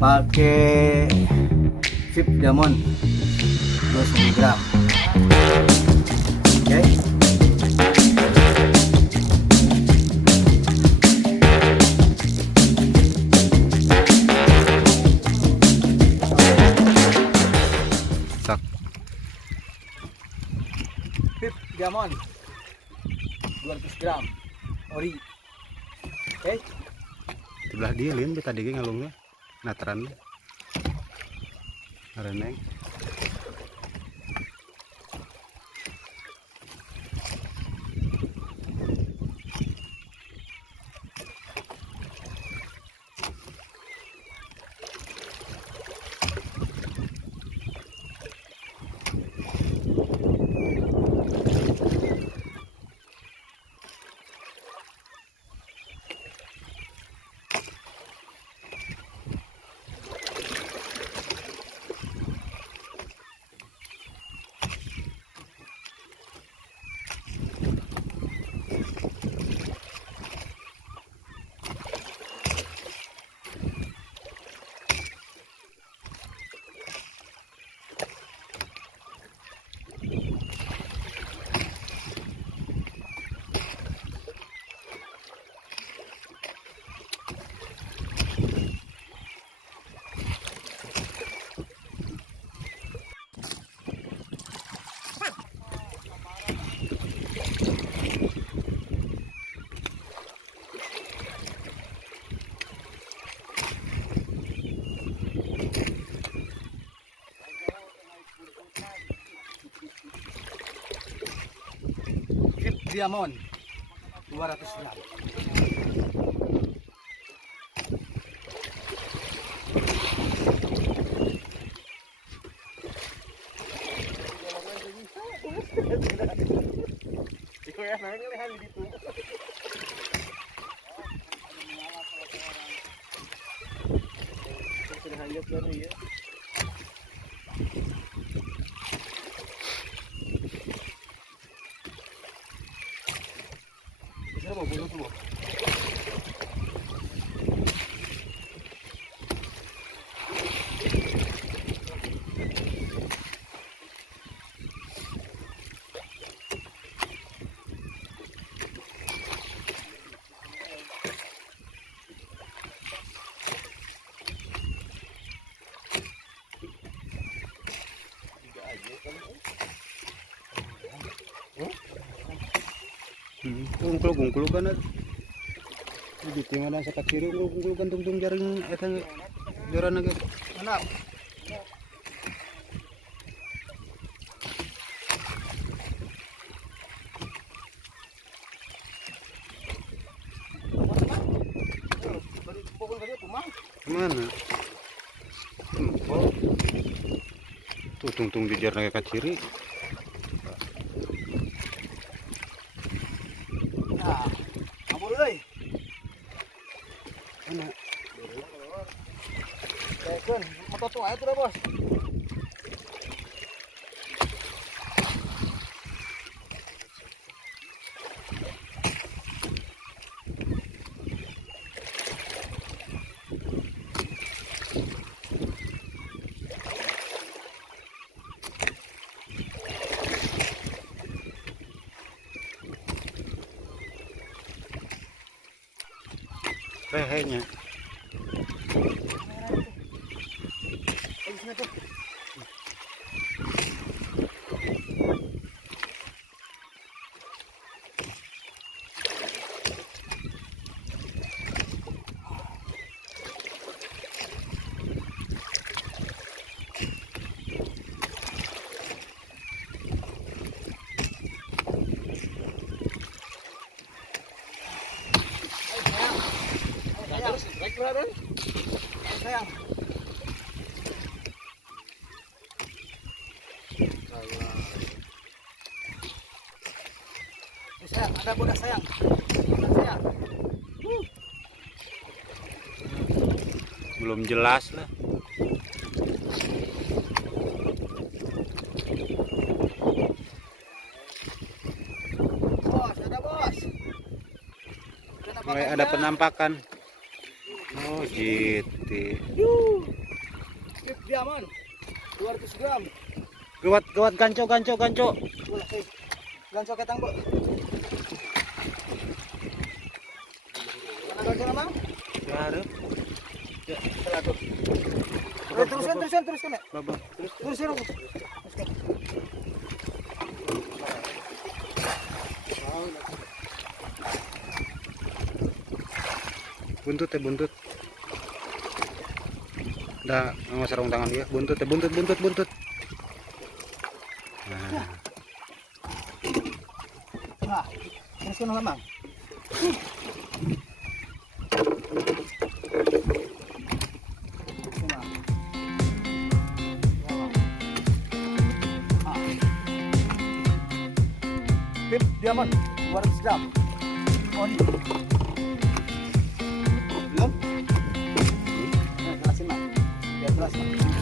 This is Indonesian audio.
pakai VIP Diamond 200 gram. Oke. VIP Diamond 200 gram ori. Oke. Sebelah dia lian tadi ngalungnya natran reneng. VIP Diamond 200 gram. Ungkul kan di timana sa kaciri ungkul kan tungtung jaring eta joran ge Anak. mana tuh tungtung di jaring ge kaciri. Nah, abul euy. Mana Tekeun, motor tua itu dah, Bos. rehenya Sayang. Sayang, ada bodas sayang. Bodas sayang. belum jelas lah. Bos, ada bos. Mulai ada penampakan. Oh, gitu. aman. 200 gram. Gawat gawat ganco ganco ganco. Boleh, ganco ketang, Bu. Mana ganco nama? Ya ada. Ya, Salah tuh. Teruskan ya. baba. Terus Teruskan. Teruskan. buntut ya buntut. Dah sama sarung tangan dia. Buntut ya buntut buntut buntut. Nah, Nah, teruskan Mamang. Pip, diamond 200 gram. On. Belum? Nah, jelasin, Mak. Biar jelas, Mak.